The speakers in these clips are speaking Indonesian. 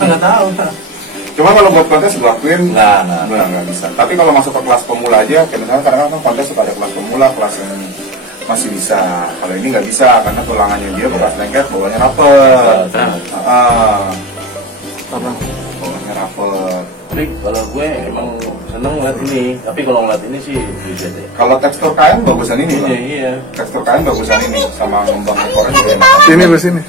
kita nggak tahu. Cuma kalau buat kontes gue akuin nggak bisa. Tapi kalau masuk ke kelas pemula aja, kayak misalnya kadang kan kontes suka ada kelas pemula, kelas yang masih bisa. Kalau ini nggak bisa karena tulangannya dia bekas lengket, bawahnya rapet. Bawahnya rapet. Tapi kalau gue emang seneng ngeliat ini. Tapi kalau ngeliat ini sih bisa deh. Kalau tekstur kain bagusan ini, Bang. Iya. Tekstur kain bagusan ini, sama ngembang ekornya juga enak. Sini ke sini.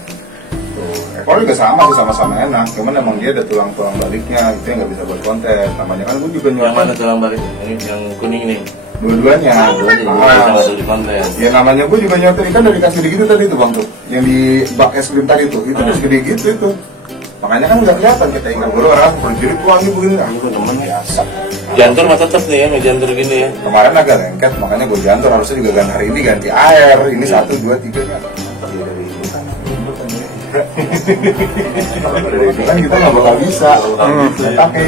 Ekornya juga sama sih, sama-sama enak. Cuman emang dia ada tulang-tulang baliknya, itu yang nggak bisa buat kontes. Namanya kan gue juga Yang nyuapin. mana tulang balik? Yang kuning nih. Dua-duanya. Bisa di kontes. Ya namanya gue juga nyuapin ikan dari kasih gitu tadi tuh Bang tuh. Yang di bak es krim tadi tuh, itu udah segede gitu itu. Makanya kan nggak kelihatan kita ikan dulu orang berjerit wangi begini. Aku temen biasa. Jantur mah tetep nih ya, ngejantur gini ya. Kemarin agak lengket, makanya gue jantur harusnya juga ganti hari ini ganti air. Ini 1, 2, 3 kan. Kan kita nggak bakal bisa. Tapi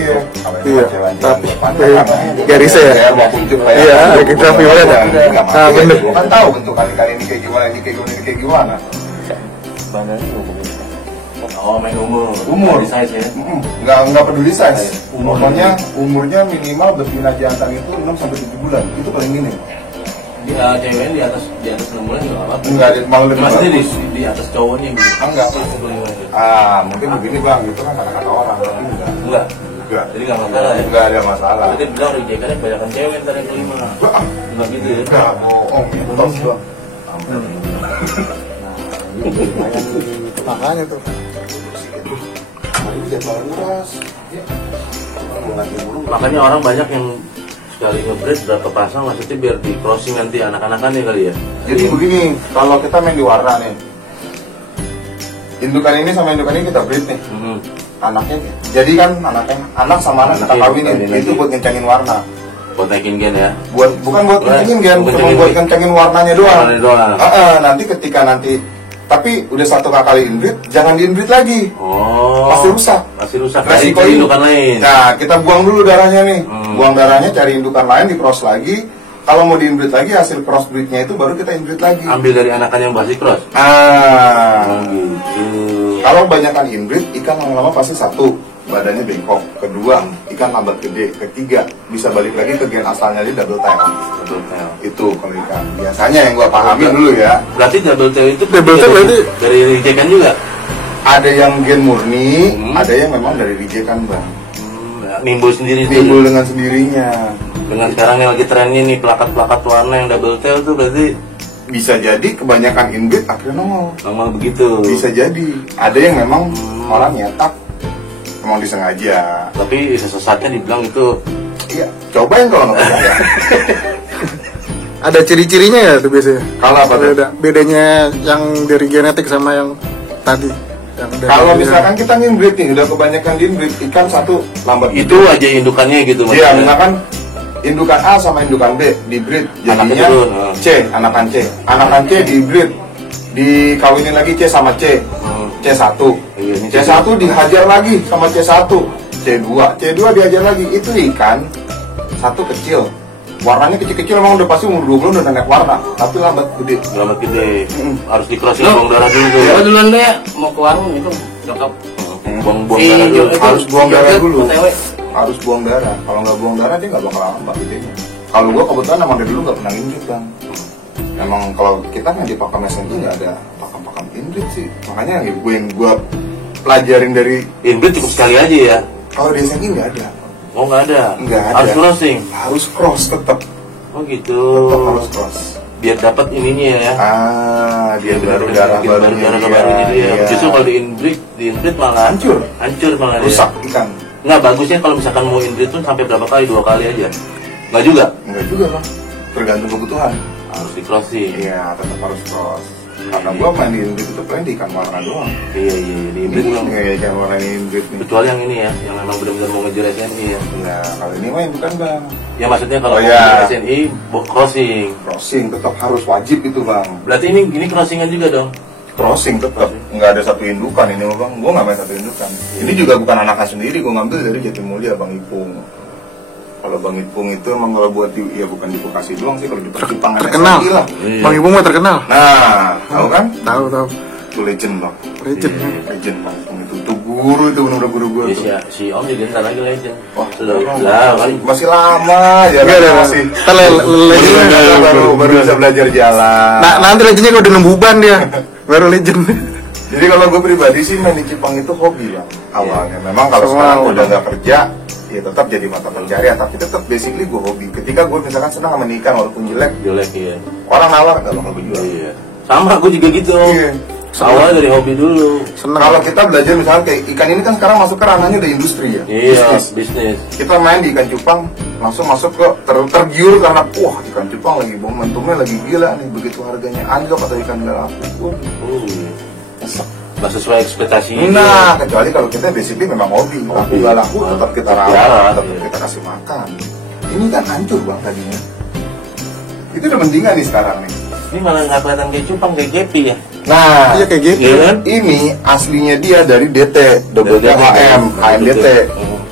garisnya ya. Iya, kita pilih ada. Nah, bener. Gue kan tahu bentuk kali ini kayak gimana, ini kayak gimana, ini kayak gimana. Oh, main Umur di size ya. Nggak peduli size. Umurnya minimal betina jantan itu 6 sampai 7 bulan. Itu paling minim. Cewek di atas 6 bulan nggak apa-apa. Enggak, malah lebih Maksudnya bagus. di atas cowoknya gitu. Enggak. Mungkin begini Bang, itu kan kata-kata orang. Tapi Enggak. enggak. Jadi nggak masalah ya. Enggak ada masalah. Berarti bilang rejekannya kebanyakan cewek ntar yang kelima. Enggak gitu ya. Enggak bohong, mitos Bang. Makanya tuh. Ini jadwal luas. Makanya orang banyak yang sekali ngebreed berapa pasang maksudnya biar di crossing nanti anak-anakannya kali ya. Jadi begini, kalau kita main di warna nih, indukan ini sama indukan ini kita breed nih. Anaknya, jadi kan anak sama anak kita kawinin, itu buat ngencangin warna. Buat naikin gen ya. Bukan buat ngencangin gen, cuma buat ngencangin warnanya doang. Nanti ketika tapi udah 1 kali inbreed, jangan di inbreed lagi. Pasti rusak. Resiko indukan lain. Nah, kita buang dulu darahnya nih. Buang darahnya, cari indukan lain, di cross lagi. Kalau mau di inbreed lagi, hasil cross breednya itu baru kita inbreed lagi. Ambil dari anakan yang masih cross. Gitu. Kalau kebanyakan inbreed, ikan lama-lama pasti 1, badannya bengkok. 2, ikan lambat gede. 3, bisa balik lagi ke gen asalnya dia double tail. Itu kalau ikan. Biasanya yang gua pahami dulu ya. Berarti double tail itu berarti dari rejekan juga. Ada yang gen murni, ada yang memang dari rejekan Bang. Nimbul sendiri. Timbul dengan sendirinya. Dengan sekarang yang lagi trennya nih plakat-plakat warna yang double tail tuh berarti bisa jadi kebanyakan inbreed akhirnya nongol begitu. Bisa jadi. Ada yang memang orang nyetak emang disengaja. Tapi sesatnya dibilang itu. Iya, cobain kalau nggak percaya. Ada ciri-cirinya ya tuh biasanya. Kalau apa tuh? Bedanya yang dari genetik sama yang tadi. Kalau misalkan kita nginbreed nih, udah kebanyakan diinbreed, ikan 1 lambat. Itu aja indukannya gitu. Iya, misalkan indukan A sama indukan B dibreed, jadinya C, anakan C. Anakan C dibreed, dikawinin lagi C sama C. C1. C1 dihajar lagi sama C1. C2. C2 dihajar lagi. Itu ikan 1 kecil. Warnanya kecil-kecil emang udah pasti umur 2 bulan udah naik warna, tapi lambat gede. Harus di-crossing buang darah dulu tuh. Ya duluan deh mau ke warung itu cakep. Buang darah dulu. Harus buang darah dulu. Harus buang darah. Kalau nggak buang darah dia nggak bakal lambat gedenya. Kalau gua kebetulan emang dari dulu nggak pernah inbreed Bang. Emang kalau kita kan di pakam SNI nggak ada pakam inbreed sih. Makanya yang gua pelajarin dari inbreed cukup sekali aja ya. Kalau di SNI nggak ada. Oh nggak ada. Harus crossing. Harus cross tetap. Oh gitu. Tetap harus cross. Biar dapat ininya ya. Dia baru darah barunya dia. Justru kalau di inbreed malah hancur malah dia. Rusak ikan. Nggak, bagusnya kalau misalkan mau inbreed tuh sampai berapa kali? 2 kali aja. Nggak juga? Nggak juga Bang. Tergantung kebutuhan. Harus di crossing. Iya, tetap harus cross. Karena gua main di inbreed itu paling di ikan warna doang. Iya, di inbreed belum kayak ikan warna inbreed nih. Kecuali yang ini ya, yang memang benar-benar mau ngejar SNI ya. Nah, kalau ini mah bukan Bang. Ya maksudnya kalau mau ngejar SNI, crossing. Crossing tetap harus wajib itu Bang. Berarti ini crossingan juga dong? Crossing tetap. Nggak ada 1 indukan ini Bang. Gua nggak main 1 indukan. Ini juga bukan anakan sendiri, gua ngambil dari Jatimulya Bang Ipung. Kalau Bang Ipung itu emang kalau buat ya bukan di Bekasi doang sih, kalau di Persimpangan terkenal lah. Bang Ipung mah terkenal. Nah, tahu kan? Tahu. Itu legend Bang. Legend Bang Ipung itu. Tuh guru itu benar-benar guru gue tuh. Ya, si Om juga ntar lagi legend. Wah, Sudah lah kan. masih lama ya. Enggak ada. Masih. Ntar legendnya Baru bisa belajar jalan. Nah, nanti legendnya kalau udah 6 buban dia. Baru legend. Jadi kalau gue pribadi sih main di Cipang itu hobi bang awalnya. Memang kalau sekarang udah nggak kerja, ya tetap jadi mata pencarian. Tapi tetap basically gue hobi. Ketika gue misalkan senang sama ikan walaupun jelek, Iya. orang nawar nggak bakal gue jual. Iya. Sama aku juga gitu. Iya. Awalnya dari hobi dulu. Kalau kita belajar misalkan kayak ikan ini kan sekarang masuk ke ranahnya udah industri ya. Iya, bisnis. Kita main di ikan cupang langsung masuk ke tergiur karena wah ikan cupang lagi momentumnya lagi gila nih, begitu harganya anjlok atau ikan nggak laku. Nyesek. Nggak sesuai ekspektasi. Nah, kecuali kalau kita basically memang hobi, laku nggak laku tetap kita rawat, tetap kita kasih makan. Ini kan hancur bang tadinya. Itu udah mendingan nih sekarang nih. Ini malah nggak kelihatan kayak cupang, kayak gepi ya. Nah, Iya kayak gitu. Iya kan? ini aslinya dia dari DT, double DT, HMDT.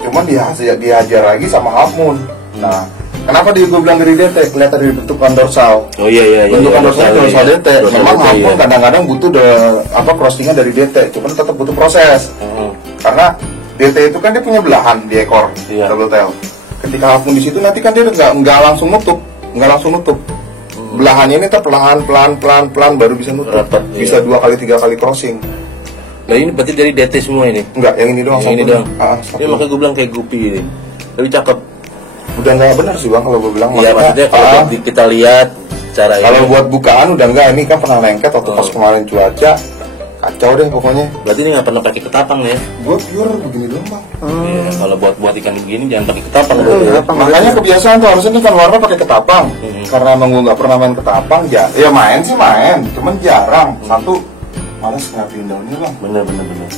Cuman diajar lagi sama Half Moon. Nah, kenapa gue bilang dari DT? Kelihatan dari bentukan dorsal. Oh iya. Bentukan dorsal itu dorsal DT. Dorsal Memang DT, Half Moon iya. kadang-kadang butuh crossingan dari DT. Cuman tetap butuh proses. Karena DT itu kan dia punya belahan di ekor Iya. double tail. Ketika Half Moon di situ nanti kan dia nggak langsung nutup, Belahannya ini tetap pelan baru bisa nutup. Rapat, Bisa 2 kali 3 kali crossing. Nah ini berarti dari DT semua ini. Enggak, yang ini doang. Yang ini satu. doang. Satu. Ini makanya gue bilang kayak gupi ini. Tapi cakep. Udah nggak benar sih bang kalau gue bilang. Iya maksudnya kalau buat kita lihat cara ini. kalau buat bukaan udah enggak, ini kan pernah lengket waktu pas kemarin cuaca kacau deh pokoknya. Berarti ini nggak pernah pakai ketapang ya? Gue pure begini doang bang. Iya. Kalau buat ikan begini jangan pakai ketapang Iya, dong. Ya. ketapang. Makanya kebiasaan tuh harusnya nih kan warna pakai ketapang. Karena emang gue nggak pernah main ketapang ya. Ya main sih main, cuman jarang. Satu malas ngertiin daunnya bang. Bener.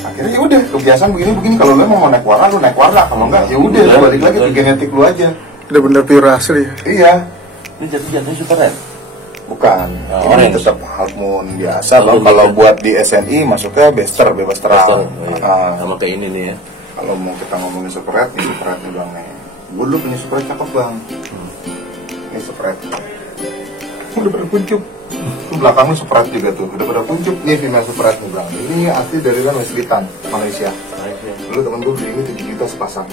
Akhirnya ya udah kebiasaan begini. Kalau lu emang mau naik warna lu naik warna. Kalau enggak ya udah lu balik lagi ke genetik lu aja. Udah bener pure asli. Iya. Ini jatuhnya super red. Bukan, Oh, ini orange. tetap Half Moon biasa bang. Oh, Kalau gitu. buat di SNI masuknya bebas terang. Sama kayak ini nih ya. Kalau mau kita ngomongin super red, ini super red nih bang nih. Gue dulu punya super red cakep bang. Ini super red. Udah pada kuncup. Itu belakang lu super red juga tuh. Udah pada kuncup. Ini female super red nih bang. Ini asli dari Weslitan, Malaysia. Dulu temen gue beli ini 7 juta sepasang.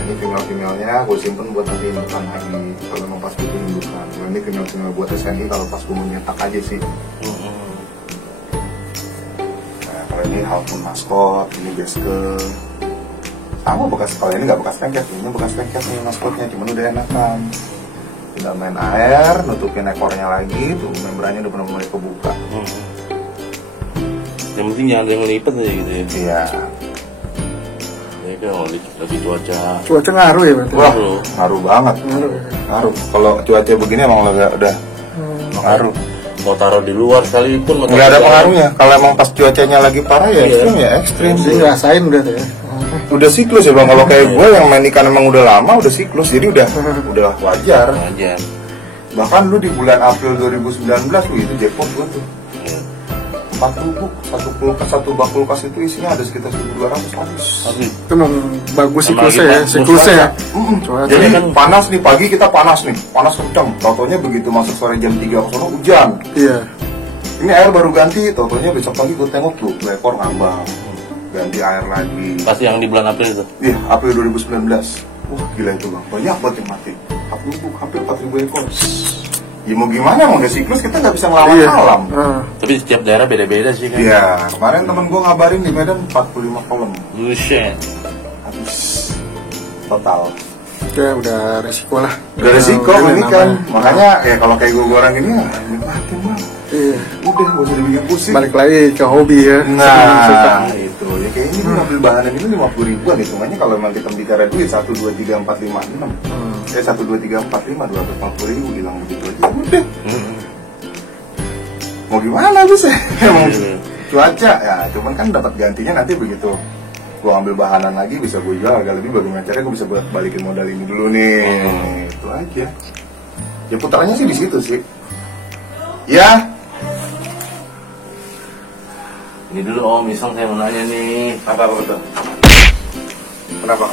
Ini female-femalenya gue simpen buat nanti indukan lagi kalau memang pas butuh indukan. Ini female buat SNI kalau pas gue mau nyetak aja sih. Nah, kalau ini Half Moon maskot, ini Beske. Sama bekas, kalau ini nggak bekas lengket, ini bekas lengket nih maskotnya, cuman udah enakan. Tinggal main air, nutupin ekornya lagi, tuh membrannya udah benar mulai kebuka. Yang penting jangan ada yang lipet aja gitu ya. Iya. Ya kan lagi cuaca. Cuaca ngaruh ya berarti. Wah, ngaruh banget. Ngaruh. Kalau cuaca begini emang udah ngaruh. Mau taruh di luar sekalipun Nggak ada pengaruhnya. Kalau emang pas cuacanya lagi parah ya ekstrim ya ekstrim. Jadi ngerasain udah tuh ya. Udah siklus ya bang. Kalau kayak gue yang main ikan emang udah lama udah siklus, jadi udah wajar. aja. Bahkan lu di bulan April 2019 lu itu jackpot gue tuh. 4.000 satu bak kulkas itu isinya ada sekitar 1.200 habis. Itu memang bagus Sama siklusnya ya, lagi siklusnya ya. Jadi Jadi kan- panas nih pagi kita panas kencang. Tautonya begitu masuk sore jam 3 ke sono hujan. Iya. Ini air baru ganti, tautonya besok pagi gue tengok tuh ekor ngambang. Ganti air lagi. Pasti yang di bulan April itu. Iya, April 2019. Wah, gila itu bang. Banyak banget yang mati. Hampir 4.000 ekor. Ya mau gimana, mau udah siklus kita nggak bisa ngelawan Iya. alam. Tapi setiap daerah beda-beda sih kan. Iya, kemarin temen gue ngabarin di Medan 45 kolam. Buset. Habis total. Ya udah resiko lah. Udah resiko ini kan. Makanya ya kalau kayak gue orang ini ya nikmatin bang. Iya. Udah gak usah dibikin pusing. Balik lagi ke hobi ya. Nah, itu ya kayak ini gue ngambil bahanan ini 50 ribuan hitungannya kalau memang kita bicara duit 1, 2, 3, 4, 5, 6 1, 2, 3, 4, 5 240 ribu hilang begitu aja udah. Mau gimana bisa emang cuaca ya, cuman kan dapat gantinya nanti begitu gue ambil bahanan lagi bisa gue jual agak lebih. Bagaimana caranya gue bisa buat balikin modal ini dulu nih. Itu aja ya, putarannya sih di situ sih ya. Ini dulu Om Isong saya mau nanya nih. Apa betul? Kenapa?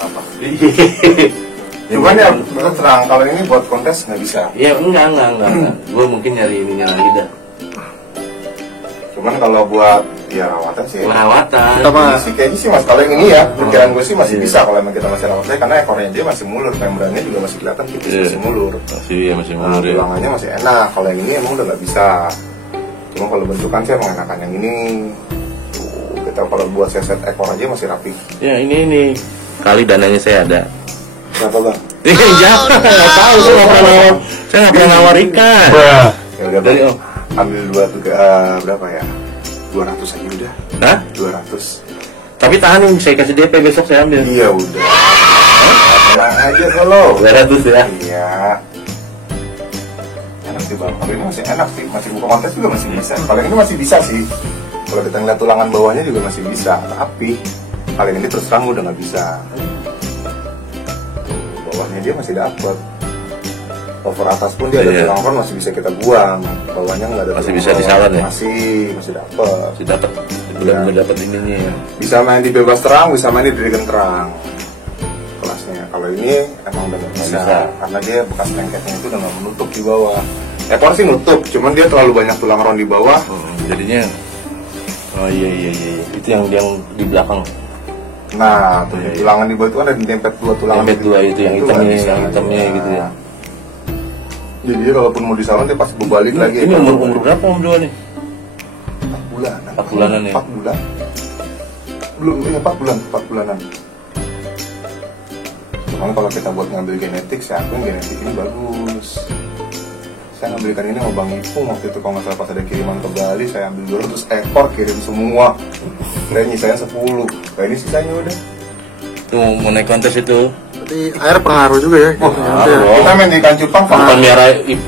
Cuman ya terus terang kalau ini buat kontes nggak bisa. Ya enggak. Gue mungkin nyari ininya lagi dah. Cuman Cuman kalau buat ya rawatan sih. Perawatan. Ini sih kayaknya sih mas, kalau yang ini ya, pikiran gue sih masih bisa kalau emang kita masih rawatnya, karena ekornya dia masih mulur, membrannya juga masih kelihatan tipis, masih mulur. Masih mulur ya. Tulangannya masih enak. Kalau yang ini emang udah nggak bisa. Cuma kalau bentukan sih emang enakan yang ini. Tuh, kita kalau buat set ekor aja masih rapi. Ya ini kali dananya saya ada. Berapa bang? Jangan, nggak tahu saya nggak pernah nawar, saya nggak pernah nawar ikan. Ya udah Dari bang. Om. Ambil berapa ya? 200 aja udah. Hah? 200. Tapi tahan, saya kasih DP besok saya ambil. Iya udah. Tenang aja kalau. 200 ya. Iya. Enak sih bang. Kalau ini masih enak sih. Masih buka kontes juga masih bisa. Kalau ini masih bisa sih. Kalau kita ngeliat tulangan bawahnya juga masih bisa. Tapi kalau ini terus terang udah nggak bisa. Tuh, bawahnya dia masih dapet. Over atas pun dia ada Iya. tulang masih bisa kita buang. Bawahnya nggak ada. Masih tulang bisa bawah. disalon ya? Masih dapet. Masih dapat, benar-benar dapat ininya ya. Bisa main di bebas terang, bisa main di dragon terang kelasnya. Kalau ini emang udah nggak bisa, bisa. karena dia bekas lengketnya itu udah nggak menutup di bawah. Ekor sih nutup, cuman dia terlalu banyak tulang ron di bawah. Jadinya, oh iya, itu yang di belakang. Nah, tuh, Iya. tulangan di bawah itu ada di dempet dua tulangan. Dempet dua itu, yang nggak hitamnya, bisa. yang hitamnya Nah, gitu ya. Jadi dia kalaupun mau disalon dia pasti berbalik lagi. Ini umur berapa Om dua nih? 4 bulan. 4 bulanan ya? 4 bulan. Belum, ini 4 bulan, 4 bulanan. Cuman kalau kita buat ngambil genetik, saya akui genetik ini bagus. Saya ngambil ikan ini sama Bang Ipung waktu itu kalau nggak salah pas ada kiriman ke Bali, saya ambil 200 ekor, kirim semua. Saya nyisain 10. Nah ini sisanya udah. Tuh mau naik kontes itu. Berarti air pengaruh juga ya. Kita main di ikan cupang, Bukan faktor, miara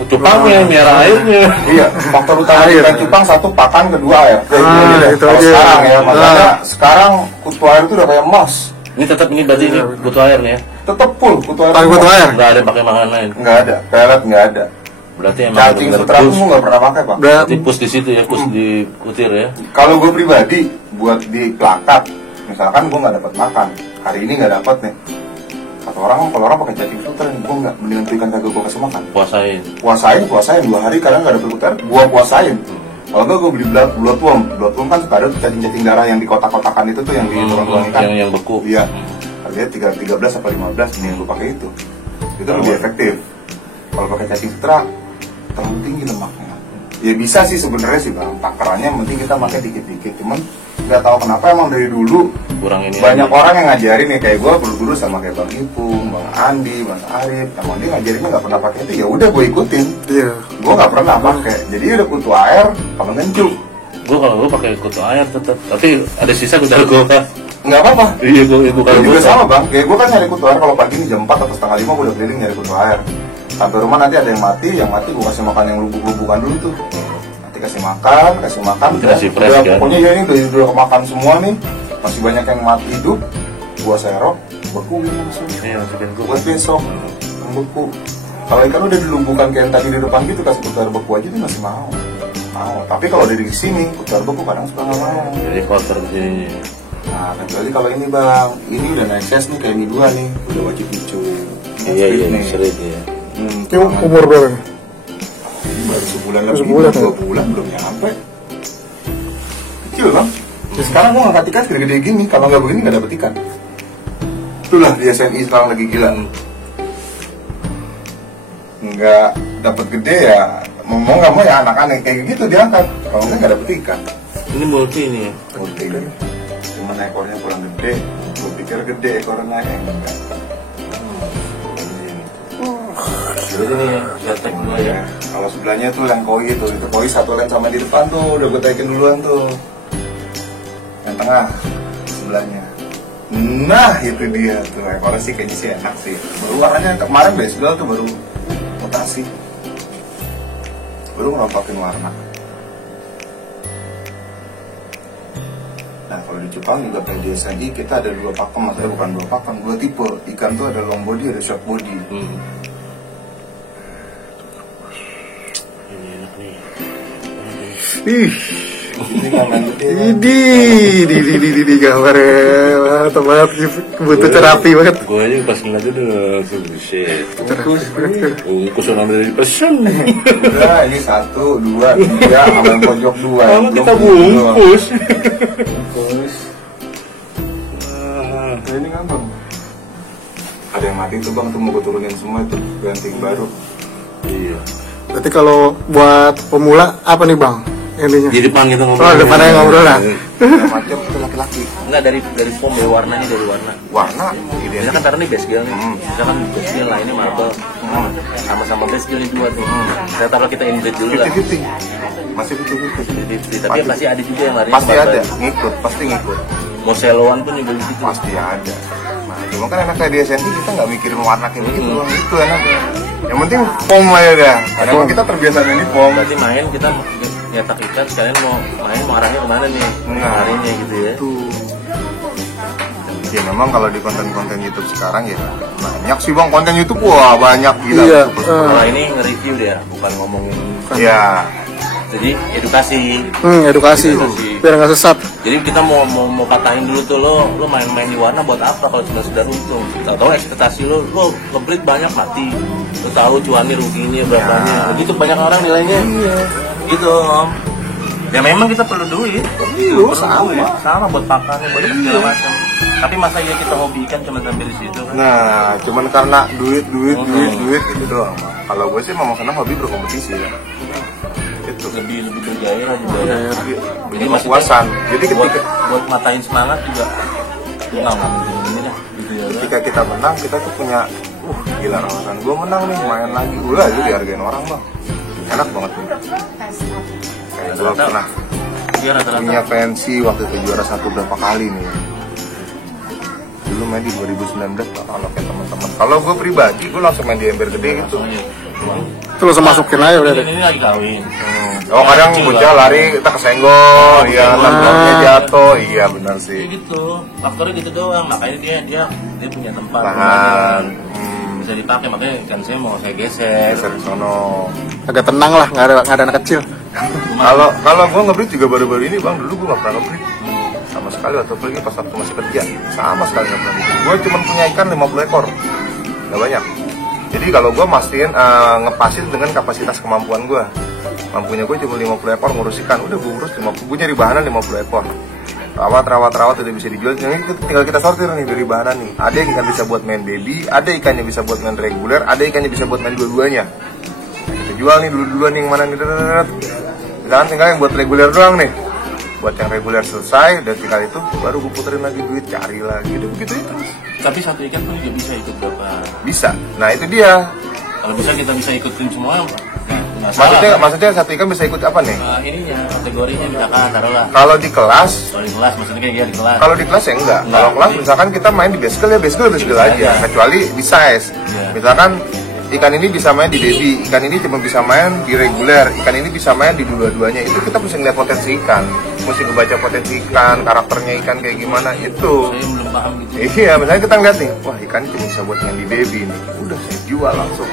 cupangnya, miara airnya. iya, faktor utama di ikan cupang satu pakan, kedua air. Itu Kalau aja. sekarang ya, makanya Nah. sekarang kutu air itu udah kayak emas. Ini tetap ini berarti ini butuh air nih ya. Tetep full kutu air. Pakai semua. butuh air. Nggak ada pakai makanan lain. Nggak ada, pelet nggak ada. Berarti emang Cacing benar-benar sutra push. pun nggak pernah pakai pak. Berarti push di situ ya, push di kutir ya. Kalau gue pribadi buat di plakat, misalkan gue nggak dapat makan, hari ini nggak dapat nih. Kata orang, kalau orang pakai cacing sutra, gue nggak mendingan tuh ikan kagak gue kasih makan. Puasain. Puasain 2 hari kadang nggak dapet kutir, gue puasain. Kalau nggak gue beli bloodworm kan suka ada tuh cacing-cacing darah yang di kotak-kotakan itu tuh yang di tulang-tulang ikan. Yang beku. Iya. Harganya 13 apa 15, mendingan gue pakai itu. Itu lebih efektif. Kalau pakai cacing sutra terlalu tinggi lemaknya. Ya bisa sih sebenarnya sih bang, takarannya yang penting kita pakai dikit-dikit. Cuman nggak tahu kenapa emang dari dulu Kurang ini. banyak aja. orang yang ngajarin nih, kayak gue berguru sama kayak Bang Ipung, Bang Andi, Bang Arif. Emang dia ngajarinnya nggak pernah pakai itu, ya udah gue ikutin. Iya. Gue nggak pernah pakai. Jadi udah kutu air kalau ngencuk. Gue kalau gue pakai kutu air tetap, tapi ada sisa kutu air gue. Nggak apa-apa. Iya gue kalau Gue juga gue sama bang, kayak gue kan nyari kutu air kalau pagi nih jam 4 atau setengah 5 gue udah keliling nyari kutu air. Sampai rumah nanti ada yang mati gue kasih makan yang lubuk-lubukan dulu tuh. Nanti kasih makan. Kasih fresh, Udah, kan? pokoknya ya ini udah kemakan semua nih. Masih banyak yang mati hidup. Gua serok, beku gitu langsung. Iya, masukin gue. Buat besok, yang beku. Kalau ikan udah dilumpuhkan kayak yang tadi di depan gitu, kasih kutu air beku aja dia masih mau. Tapi kalau dari sini kutu air beku kadang suka nggak mau. Jadi kotor di sini. Nah, kecuali kalau ini bang, ini udah naik size nih kayak ini 2 nih, udah wajib dicu. Iya, nih. seret ya. Ini umur berapa nih? Baru sebulan lebih, Sebulan, 2 bulan belum nyampe. Kecil bang. Sekarang gua ngangkat ikan gede-gede gini, kalau nggak begini nggak dapet ikan. Itulah di SNI sekarang lagi gila. Nggak dapet gede ya, mau nggak mau ya anak-anak kayak gitu diangkat. Kalau nggak dapet ikan. Ini multi ini ya. Multi. Cuman ekornya kurang gede. Gue pikir gede ekornya enggak. Terus ini setek gue ya. Kalau sebelahnya tuh yang koi itu koi satu len sama di depan tuh udah gue taikin duluan tuh. Yang tengah sebelahnya. Nah itu dia tuh ekornya sih kayaknya sih enak sih. Baru warnanya kemarin besbel tuh baru mutasi. Baru ngerompakin warna. Nah kalau di Jepang juga kayak di SNI kita ada 2 pakem, maksudnya bukan 2 pakem, 2 tipe. Ikan tuh ada long body, ada short body. Ini enak nih. Ih, Ini nggak lanjut ya. Di gambarnya mantap banget, butuh terapi banget. Gue aja pas ngeliat itu langsung buset. Ungkus orang dari pesan. Udah, ini 1, 2, 3, sama yang pojok 2. Kalau kita bungkus. Bungkus. Nah, ini kan bang. Ada yang mati tuh bang, tuh mau gue turunin semua tuh, ganti baru. Iya. Berarti kalau buat pemula apa nih bang intinya? Di depan kita ngobrol. Oh, depan aja ngobrol lah. Segala macam itu laki-laki. Enggak dari foam, dari warnanya, dari warna. Warna, Biasanya ini kan taruh nih base gel nih. Kita kan base gel lah, ini marble. Sama-sama base gel nih dua tuh. Saya taruh kita inbreed dulu lah. 50-50. Masih 50-50. Tapi pasti ada juga yang lari. Pasti ada, ngikut, pasti ngikut. Mau seloan pun juga gitu. Pasti ada. Nah, cuma kan enak kayak di SNT kita nggak mikirin warna kayak begitu, bang. Itu enaknya. Yang penting foam aja dah. Karena emang kita terbiasa dengan foam. Berarti main kita nyetak ikan, sekalian mau main mau arahnya kemana nih? Nah, Larinya gitu ya. Ya memang kalau di konten-konten YouTube sekarang ya banyak sih bang, konten YouTube wah banyak gila. Iya. Kalau ini nge-review deh, bukan ngomongin. Ya, Jadi edukasi. Edukasi biar nggak sesat. Jadi kita mau patahin dulu tuh lo main-main di warna buat apa kalau sudah untung. Tahu ekspektasi lo nge-breed banyak mati. Lo tahu cuannya ruginya berapanya. Begitu banyak orang nilainya. Iya. Gitu om. Ya memang kita perlu duit. iya Sama buat pakannya, buat segala macam. Tapi masa iya kita hobi ikan cuma sampai di situ kan? nah cuman karena duit gitu doang. Bang. Kalau gue sih memang senang hobi berkompetisi ya. Itu Lebih bergairah juga ya. jadi kepuasan. Jadi buat matain semangat juga. Enggak ini dah. Gitu ya. ketika kita menang kita tuh punya gila rawasan gue menang nih main lagi ulah itu dihargain orang bang, enak banget nih. Kayak gue pernah Iya rata-rata. punya pensi waktu itu juara 1 berapa kali nih dulu main di 2019 Pak, kalau kayak teman-teman. Kalau gue pribadi gue langsung main di ember gede gitu. Itu langsung masukin aja udah deh. Ini lagi kawin. Oh kadang bocah lari kita kesenggol, iya tanggalnya jatuh, iya benar Kayak sih. gitu. Faktornya gitu doang. Makanya dia punya tempat. Tahan, Bisa dipakai. Makanya kan saya mau saya geser. geser ke sono. Agak tenang lah, nggak ada anak kecil. Kalau gue ngebreed juga baru-baru ini bang, dulu gue nggak pernah ngebreed sama sekali waktu pergi pas waktu masih kerja, sama sekali nggak pernah ngebreed. Gue cuma punya ikan 50 ekor, nggak banyak. Jadi kalau gue mastiin ngepasin dengan kapasitas kemampuan gue. Mampunya gue cuma 50 ekor ngurus ikan, udah gue urus 50, gue nyari bahanan 50 ekor. Rawat udah bisa dijual, yang ini tinggal kita sortir nih dari bahanan nih. Ada yang ikan bisa buat main baby, ada ikannya bisa buat main reguler, ada ikannya bisa buat main dua-duanya. Kita jual nih dulu-duluan yang mana nih, misalkan tinggal yang buat reguler doang nih. Buat yang reguler selesai, dan tinggal itu baru gue puterin lagi duit, cari lagi, udah begitu itu. Tapi satu ikan pun juga bisa ikut berapa? Bisa, nah itu dia. Kalau bisa kita bisa ikutin semua. Nggak salah. Maksudnya satu ikan bisa ikut apa nih? Ininya kategorinya misalkan taruhlah. Kalau di kelas, Kalau di kelas maksudnya kayak di kelas. kalau di kelas ya enggak. Kalau kelas misalkan kita main di baskel ya baskel aja, kecuali di size. Misalkan ikan ini bisa main di baby, ikan ini cuma bisa main di reguler, ikan ini bisa main di dua-duanya. Itu kita mesti ngeliat potensi ikan, mesti ngebaca potensi ikan, karakternya ikan kayak gimana itu. Saya belum paham gitu. Iya, misalnya kita ngeliat nih, wah ikan cuma bisa buat main di baby nih, udah saya jual langsung.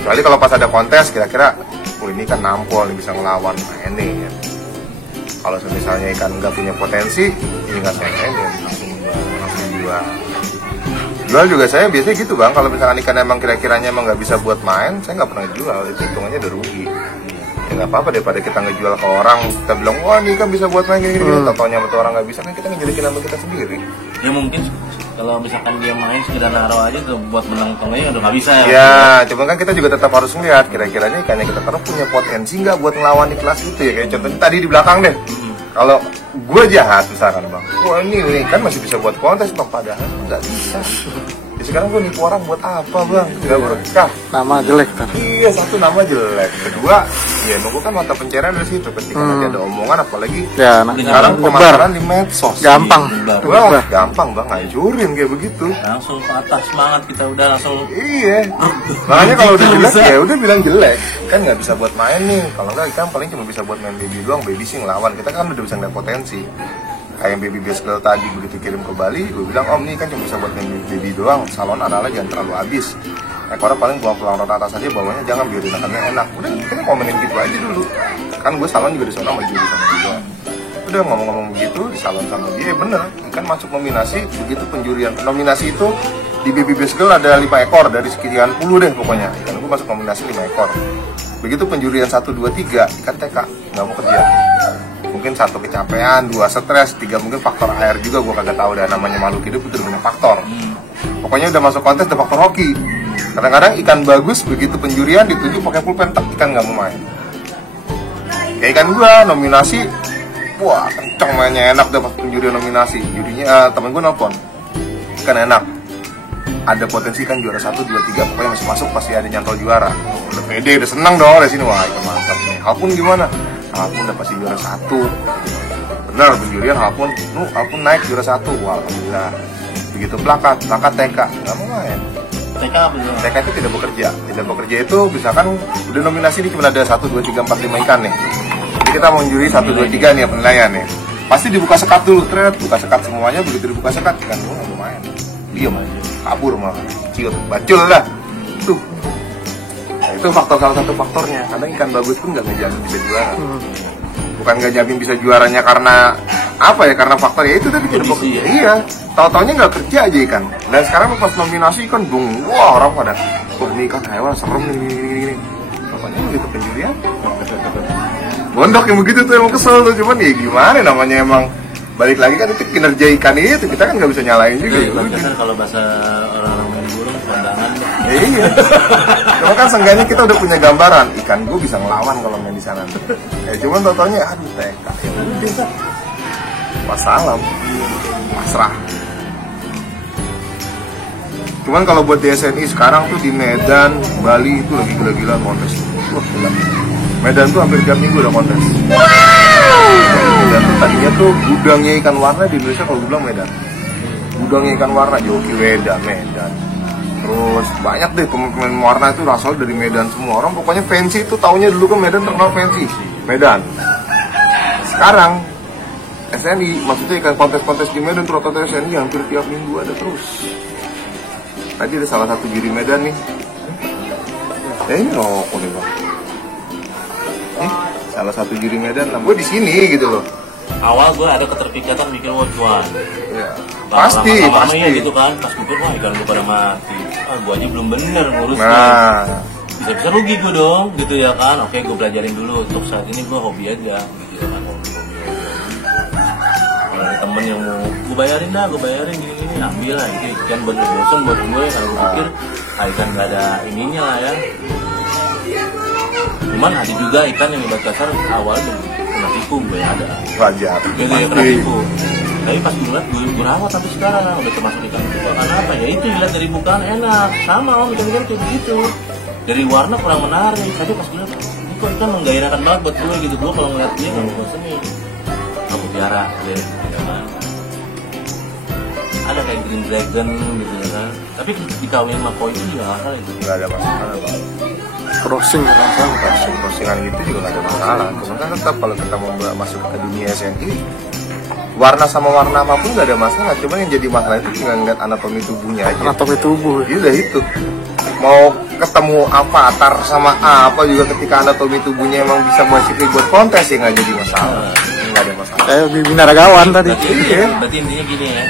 Kecuali kalau pas ada kontes kira-kira, ini kan nampol nih bisa ngelawan, nah ini ya. Kalau misalnya ikan nggak punya potensi, ini nggak saya langsung jual. Jual juga saya biasanya gitu bang, kalau misalkan ikan emang kira-kiranya emang nggak bisa buat main, saya nggak pernah jual, itu hitungannya udah rugi. Ya nggak apa-apa daripada kita ngejual ke orang, kita bilang wah ini kan bisa buat main gini-gini, tau-taunya betul orang nggak bisa, kan kita ngejelekin nama kita sendiri. Ya mungkin kalau misalkan dia main sekedar naruh aja tuh buat menang tongnya udah nggak bisa ya. Ya, cuma kan kita juga tetap harus melihat kira-kiranya ikannya kita taruh punya potensi nggak buat ngelawan di kelas itu ya, kayak contohnya tadi di belakang deh. Kalau gue jahat misalkan bang, wah ini kan masih bisa buat kontes bang, padahal nggak bisa. Ya, sekarang gue nipu orang buat apa bang? Tidak berkah. Nama jelek kan. Iya, satu nama jelek. Kedua, ya nunggu kan mata pencarian dari situ. Ketika nanti ada omongan, apalagi Ya, sekarang pemasaran di medsos. gampang. Wah, gampang bang, ngancurin kayak begitu. Langsung ke atas semangat kita udah langsung. Iya. Makanya kalau udah jelek ya udah bilang jelek. Kan nggak bisa buat main nih. Kalau nggak kan paling cuma bisa buat main baby doang. Baby sih ngelawan. Kita kan udah bisa ngeliat potensi. Kayak baby baseball tadi begitu kirim ke Bali, gue bilang om ini kan cuma bisa buat main baby doang. Salon analnya jangan terlalu habis. ekornya paling pulang rata atas aja, bawahnya jangan, biarin akannya enak. Udah kita komenin gitu aja dulu. Kan gue salon juga di sana sama Juli sama juga. Udah ngomong-ngomong begitu di salon sama dia, bener ikan masuk nominasi. Begitu penjurian nominasi itu di Baby Best Girl ada 5 ekor dari sekian puluh deh pokoknya. Ikan gue masuk nominasi 5 ekor. Begitu penjurian 1, 2, 3 ikan TK nggak mau kerja. Mungkin 1 kecapean, 2 stres, 3 mungkin faktor air juga, gue kagak tahu dah, namanya makhluk hidup itu banyak faktor. Pokoknya udah masuk kontes ada faktor hoki. Kadang-kadang ikan bagus begitu penjurian ditunjuk pakai pulpen, tak ikan nggak mau main. Kayak ikan gua nominasi, wah kenceng mainnya, enak dapat penjurian nominasi. Jurinya temen gua nelfon, ikan enak, ada potensi kan juara 1, 2, 3, pokoknya masuk pasti ada nyantol juara. Udah pede, udah seneng dong dari sini, wah ikan mantap nih. Halpun gimana? Halpun udah pasti juara 1. Bener penjurian Halpun naik juara 1, wah alhamdulillah. Begitu plakat TK nggak mau main. TK itu tidak bekerja itu misalkan udah nominasi ini cuma ada 1, 2, 3, 4, 5 ikan nih. Jadi kita mau juri 1, 2, 3 nih penilaian nih. Pasti dibuka sekat dulu, buka sekat semuanya. Begitu dibuka sekat ikan gua nggak mau main, diam aja, kabur malah, ciut, bacul lah. Tuh, nah, itu salah satu faktornya. Kadang ikan bagus pun nggak ngejamin bisa juara. Bukan nggak jamin bisa juaranya karena apa ya, karena faktor ya itu tadi tidak bekerja. Iya, tahu-taunya nggak kerja aja ikan. Dan sekarang pas nominasi ikan bung, wah orang pada, ini ikan hewan serem nih gini. Bapaknya begitu penjurian. Bondok yang begitu tuh emang kesel tuh, cuman ya gimana namanya emang balik lagi kan itu kinerja ikan itu kita kan nggak bisa nyalain juga. Kan kalau bahasa orang-orang main burung pandangan. Iya. Cuma kan seenggaknya kita udah punya gambaran ikan gue bisa ngelawan kalau main di sana. Cuman totalnya aduh TK ya udah. Wassalam, pasrah. Cuman kalau buat di SNI sekarang tuh di Medan, Bali itu lagi gila-gilaan kontes. Wah, gila. Medan tuh hampir tiap minggu udah kontes. Dan tuh tadinya tuh gudangnya ikan warna di Indonesia kalau gue bilang Medan. Gudangnya ikan warna Joki Weda, Medan. Terus banyak deh pemain warna itu asal dari Medan semua. Orang pokoknya fancy itu taunya dulu kan Medan terkenal fancy. Medan. Sekarang SNI, maksudnya ikan kontes-kontes di Medan, rata-rata SNI hampir tiap minggu ada terus. Tadi ada salah satu juri Medan nih. Ini rokok nih bang. Salah satu juri Medan, lah gue di sini gitu loh. Awal gue ada keterpikatan bikin cuan. Ya. Pasti. Gitu kan, pas gue wah ikan gue pada mati. Gue aja belum bener ngurusnya. Nah. Bisa rugi gue dong, gitu ya kan. Oke, gue belajarin dulu. Untuk saat ini gue hobi aja, gitu ya kan. Temen yang mau gue bayarin gini ambil lah itu ikan buat bosan buat gue kalau gue pikir ikan nggak ada ininya lah ya. Cuman ada juga ikan yang ibarat kasar awalnya kena tipu gue ada Wajar. kena tipu, tapi pas gue lihat gue rawat sampai sekarang udah termasuk ikan tipu. Karena apa ya, itu dilihat dari bukaan enak sama om ikan kayak gitu, dari warna kurang menarik. Tapi pas gue lihat ini kok ikan menggairahkan banget buat gue gitu. Gue kalau ngeliat dia kalau bosan nih aku biara deh. Ada kayak Green Dragon gitu ya kan, tapi dikawin sama koi itu juga nggak salah itu. Nggak ada masalah bang. Crossing Crossingan gitu juga nggak ada masalah. Cuma kan tetap kalau kita mau masuk ke dunia SNI, warna sama warna apapun nggak ada masalah. Cuma yang jadi masalah itu tinggal ngeliat anatomi tubuhnya aja. Anatomi tubuh. Iya udah itu. Mau ketemu avatar sama apa juga ketika anatomi tubuhnya emang bisa masuk buat kontes ya nggak jadi masalah. Nggak ada masalah. Kayak binaragawan tadi. Berarti intinya gini ya,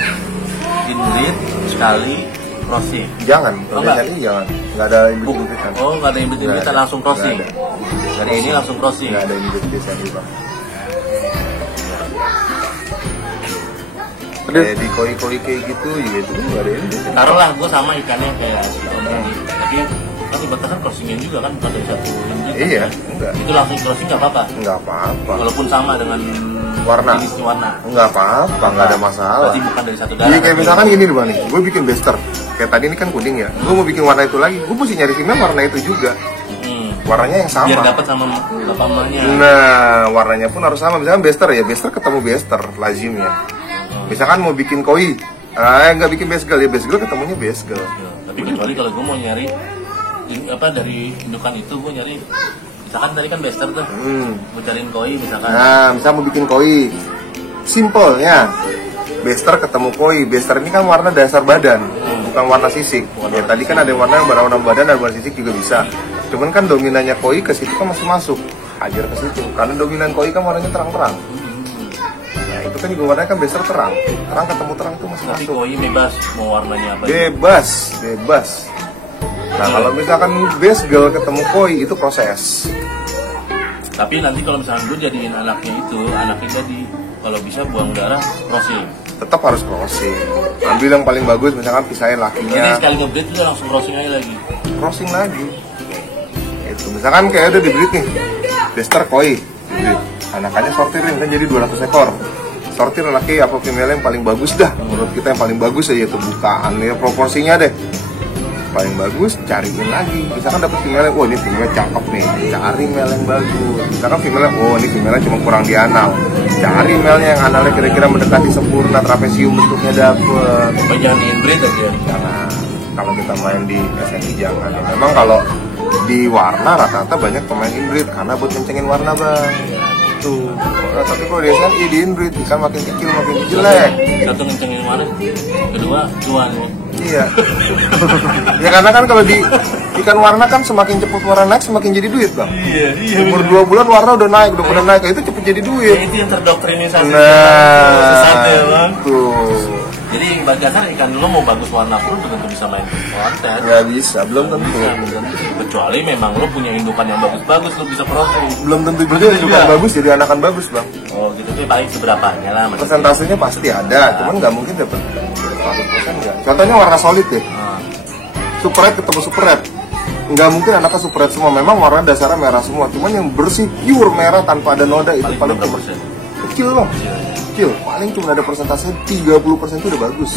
breed sekali crossing. Jangan, Oh, jangan. Nggak ada inbreed-inbreedan. Oh, nggak ada yang kita langsung crossing. Nggak ada. Dari ini langsung crossing. Nggak ada inbreed di sini bang. Kayak di koi-koi kayak gitu, ya itu nggak ada inbreed. Taruhlah gue sama ikannya kayak si Om ini, tapi kan ibaratnya crossingnya juga kan, bukan dari satu inbreed. Iya, enggak. Itu langsung crossing nggak apa-apa. Nggak apa-apa. Walaupun sama dengan Warna. jenisnya warna. Nggak apa-apa, nggak ada masalah. Berarti bukan dari satu Jadi darah. kayak misalkan gini nih bang nih, gue bikin bester. Kayak tadi ini kan kuning ya, gue mau bikin warna itu lagi, gue mesti nyari female warna itu juga. Warnanya yang sama. Biar dapat sama bapak emaknya. Nah, warnanya pun harus sama. Misalkan bester ya, bester ketemu bester, lazimnya. Misalkan mau bikin koi, nggak bikin best girl ya, best girl ketemunya best girl. Tapi kecuali kalau gue mau nyari dari indukan itu, gue nyari misalkan tadi kan bester tuh, gue cariin koi misalkan. Nah, misal mau bikin koi, simpelnya bester ketemu koi. Bester ini kan warna dasar badan, bukan warna sisik. Ya tadi kan ada warna yang berwarna badan dan warna sisik juga bisa. Cuman kan dominannya koi ke situ kan masih masuk. Hajar ke situ. Karena dominan koi kan warnanya terang-terang. Ya itu kan juga warnanya kan biasa terang. Terang ketemu terang itu masih Tapi masuk. koi bebas mau warnanya apa. Bebas. Nah kalau misalkan base girl ketemu koi itu proses. Tapi nanti kalau misalnya lu jadiin anaknya jadi kalau bisa buang darah crossing. Tetap harus crossing. Ambil yang paling bagus, misalkan pisahin Jadi lakinya, sekali nge-breed lu langsung crossing aja lagi. crossing lagi. Itu misalkan kayak udah di breed nih, Dester koi, di breed. Anakannya sortirin kan jadi 200 ekor. Sortir laki apa female yang paling bagus dah. Menurut kita yang paling bagus aja itu bukaan ya proporsinya deh. Paling bagus cariin lagi. Misalkan dapet female, wah ini female cakep nih, cari male yang bagus. Misalkan female, oh ini female cuma kurang di anal, cari male yang analnya kira-kira mendekati sempurna, trapesium bentuknya dapet. Apa jangan inbreed aja. Jangan, kalau kita main di SNI jangan. Memang kalau di warna rata-rata banyak pemain inbreed karena buat kencengin warna bang. Tuh, nah, tapi kalau di SNI di inbreed ikan makin kecil makin jelek. Satu ngencengin mana? Kedua cuan. Iya. Ya karena kan kalau di ikan warna kan semakin cepat warna naik semakin jadi duit bang. Iya. Umur 2 bulan warna udah naik, itu cepet jadi duit. Ya, itu yang terdoktrinisasi. Nah, ya bang. tuh. Jadi pada dasar ikan lo mau bagus warna pun belum tentu bisa main konten. Nggak bisa, belum tentu. Kecuali memang lo punya indukan yang bagus-bagus lo bisa crossing. Belum tentu juga indukan bagus jadi anakan bagus bang. Oh gitu tuh paling seberapanya lah. maksudnya. Persentasenya pasti ada, cuman nggak mungkin dapat 100% nggak. Contohnya warna solid deh. Nah, Super red ketemu super red. Nggak mungkin anaknya super red semua. Memang warna dasarnya merah semua. Cuman yang bersih pure merah tanpa ada noda itu paling berapa persen? kecil bang. Kecil. Paling cuma ada persentasenya 30% itu udah bagus.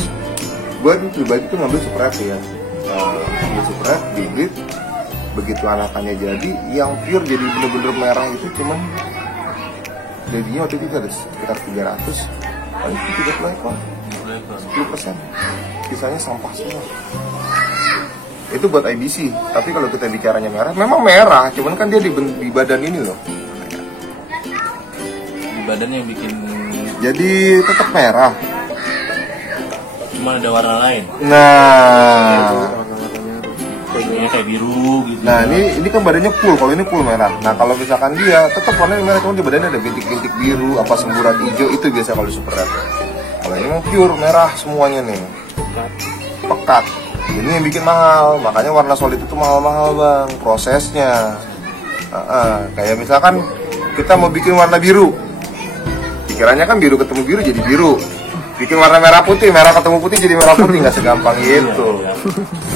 Gue pribadi tuh ngambil super red ya. Ngambil super red, bibit. Begitu anakannya jadi, yang pure jadi bener-bener merah itu cuman jadinya waktu itu ada sekitar 300. Paling 30 ekor. 10%. Sisanya sampah semua. Itu buat IBC. Tapi kalau kita bicaranya merah, memang merah, cuman kan dia di badan ini loh. Di badannya yang bikin Jadi tetap merah. cuma ada warna lain. Nah, Kayaknya kayak biru gitu. nah ini kan badannya full. Kalau ini full merah. Nah kalau misalkan dia tetap warnanya merah, cuma di badannya ada bintik-bintik biru, apa semburat hijau itu biasa kalau di super red. Kalau ini memang pure merah semuanya nih. Pekat. Ini yang bikin mahal. Makanya warna solid itu mahal-mahal bang. Prosesnya. Kayak misalkan kita mau bikin warna biru. Pikirannya kan biru ketemu biru jadi biru. Bikin warna merah putih, merah ketemu putih jadi merah putih, nggak segampang itu.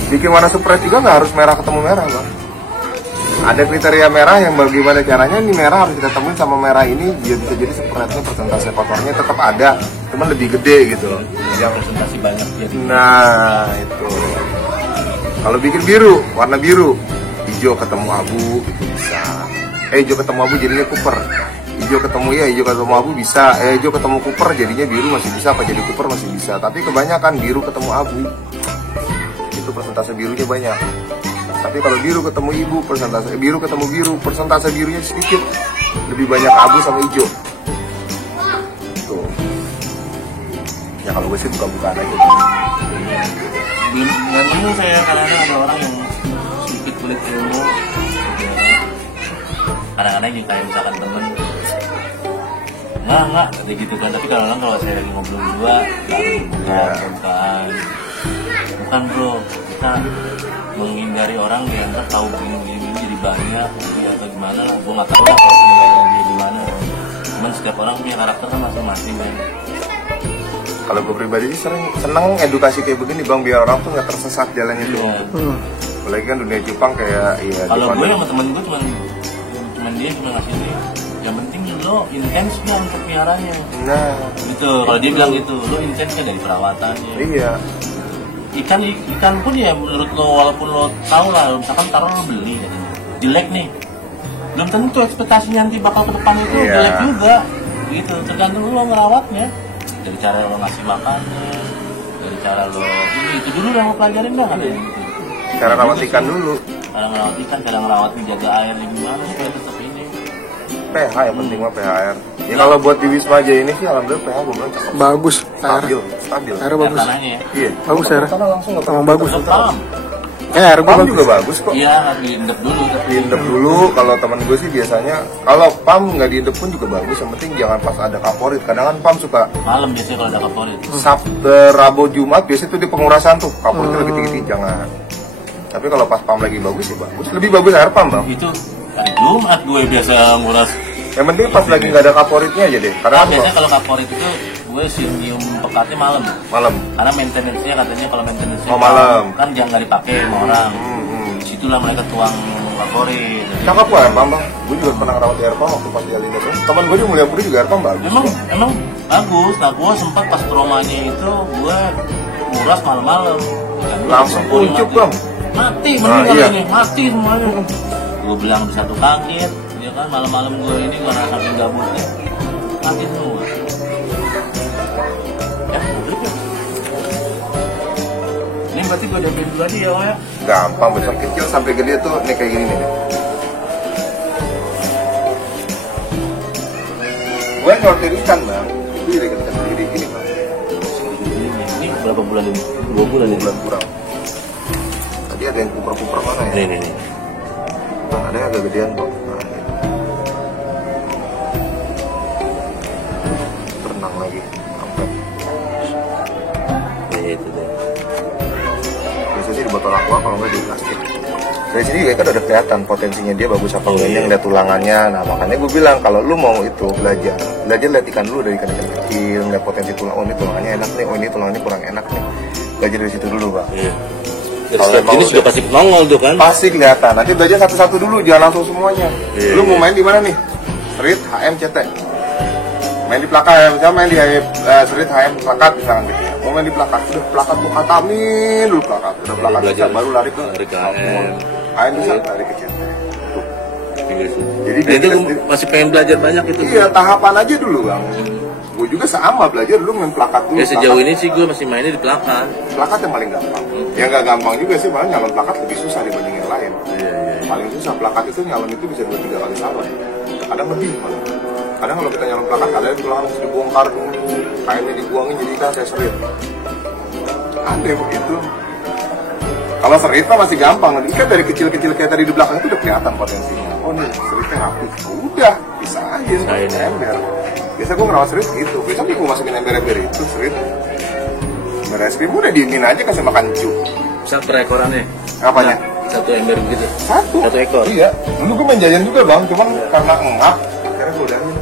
Bikin warna super red juga nggak harus merah ketemu merah bang. Ada kriteria merah yang bagaimana caranya ini merah harus kita temuin sama merah ini biar bisa jadi super rednya persentase kotornya tetap ada, cuman lebih gede gitu loh. Yang presentasi banyak jadi. Nah itu. Kalau bikin biru, warna biru, hijau ketemu abu itu bisa. Hijau ketemu abu jadinya kuper. Hijau ketemu hijau ketemu abu bisa. Hijau ketemu kuper jadinya biru masih bisa. Apa jadi kuper masih bisa. Tapi kebanyakan biru ketemu abu itu persentase birunya banyak. Tapi kalau biru ketemu ibu persentase biru ketemu biru persentase birunya sedikit. Lebih banyak abu sama hijau. Tuh. Ya kalau gue sih buka-bukaan aja. Belum nemu saya kadang-kadang ada orang yang sedikit kulit ilmu. Kadang-kadang nih kayak misalkan temen enggak kayak gitu kan, tapi kadang-kadang kalau saya lagi ngobrol berdua bukan bro, kita menghindari orang yang ntar tahu begini jadi banyak dia atau gimana lah, gue nggak tahu lah kalau penilaian dia gimana. Cuman setiap orang punya karakter kan masing-masing kan. Kalau gue pribadi sih seneng edukasi kayak begini bang, biar orang tuh nggak tersesat jalannya tuh. Apalagi kan dunia Jepang kayak iya. Kalau gue sama temen gue cuman dia cuma ngasih ini, yang penting lo intens nggak untuk piaranya. Nah, Gitu. Kalau dia bilang gitu, lo intens nggak dari perawatannya. iya. Ikan pun ya menurut lo walaupun lo tahu lah, misalkan taruh lo beli katanya, jelek nih, belum tentu ekspektasinya nanti bakal ke depan itu Iya. jelek juga. Gitu. Tergantung lo ngerawatnya. Dari cara lo ngasih makannya, dari cara lo itu dulu yang lo pelajarin bang ada yang gitu. Cara rawat ikan dulu. Cara ngerawat ikan, cara ngerawat menjaga air gimana supaya tetap ini. pH yang penting mah pH air. Ya kalau buat di Wisma Jaya ini sih alhamdulillah PH gue bilang cakep. Bagus. Stabil, stabil. Airnya bagus. tanahnya ya. Iya. Bagus, Gua airnya. tanah langsung nggak Emang perlu bagus. filter. Pam. Air gue Pam bagus. juga bagus kok. Iya, diindep dulu tapi Diindep dulu, kalau teman gue sih biasanya kalau pam nggak diindep pun juga bagus, yang penting jangan pas ada kaporit. Kadang kan pam suka malam biasanya kalau ada kaporit. Sabtu, Rabu, Jumat biasanya tuh di pengurasan tuh kaporitnya lagi tinggi-tinggi, jangan. Tapi kalau pas pam lagi bagus sih bagus, lebih bagus air pam bang. Itu hari Jumat gue biasa nguras. Yang penting pas lagi nggak ada kaporitnya aja deh. Kadang Nah, kan biasanya kalau kaporit itu gue nyium pekatnya malam. malam. Karena maintenance-nya katanya kalau maintenance-nya Oh, malam. kan jangan nggak dipakai sama orang. Disitulah mereka tuang kaporit. Cakep kok air pam bang. Gue juga pernah ngerawat air pam waktu pas di Alindo tuh. Teman gue di Mulyapuri juga air pam bagus. Emang bagus. Nah gue sempat pas traumanya itu gue nguras malam-malam. Dan gua Langsung pukul kuncup, mati. Bang. Mati Nah, bener iya. ini, mati semuanya. Gue bilang satu kaget, ya kan malam-malam gue ini gue saking gabutnya mati semua. Ya, udah. Ini berarti gue udah beli dulu aja ya, Om ya. Gampang, besar kecil sampai gede tuh nih kayak gini nih. Gue nyortir ikan bang, itu dari ikan sendiri gini bang. Ini berapa bulan ini? 2 bulan ini. Bulan kurang. Tadi ada yang kuper-kuper mana ya? Nih. Nah, ada yang agak gedean kok. Nah, ini. Berenang lagi. Sampai. Itu deh. Biasanya sih di botol aqua kalau nggak di plastik. Dari sini juga kan udah kelihatan potensinya dia bagus apa enggak, Iya. lihat tulangannya. Nah makanya gue bilang kalau lu mau itu belajar lihat ikan dulu dari ikan kecil, lihat potensi tulang. Oh ini tulangannya enak nih, oh ini tulangannya kurang enak nih. Belajar dari situ dulu bang. Iya. Kalau Dari emang jenis juga udah- pasti nongol tuh kan. Pasti kelihatan. Nanti belajar satu-satu dulu, jangan langsung semuanya. Iya, Lu mau iya. main di mana nih? Street HM CT. Main di plakat ya, misalnya main di street HM plakat misalkan gitu ya. Mau main di plakat, udah plakat lu katamin dulu plakat. Udah plakat belajar. bisa baru lari ke Lari ke HM. HM. HM bisa lari ke CT. Jadi Nah, itu kita gue masih pengen belajar banyak itu. Iya, tahapan aja dulu bang. Gue juga sama belajar dulu main plakat dulu. Ya sejauh Plakat- ini sih gue masih mainnya di plakat. plakat yang paling gampang. Yang gak gampang juga sih, malah nyalon plakat lebih susah dibanding yang lain. Iya. Paling susah plakat itu nyalon itu bisa 2-3 kali salon. Kadang lebih malah. Kadang kalau kita nyalon plakat ada yang tulang harus dibongkar dulu, kainnya dibuangin jadi kan saya serit. Aneh begitu. Kalau serit mah masih gampang. Ikan dari kecil-kecil kayak tadi di belakang itu udah kelihatan potensinya. Oh nih seritnya rapi. Udah bisa aja Bisain, ya. ember. Biasa gue ngerawat serit gitu. Biasanya gue masukin ember-ember itu serit. Ember es krim udah diemin aja kasih makan cu. Bisa per ekorannya. Apanya? Satu ember begitu. Satu. Satu ekor. Iya. Dulu gue main jajan juga bang, cuman karena engap, akhirnya gue udahin.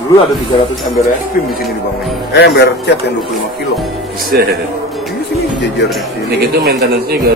Dulu ada 300 ember es krim di sini di bang. Ember cat yang 25 kilo. Bisa. Ini sini jajarnya sini. Ini gitu maintenance-nya juga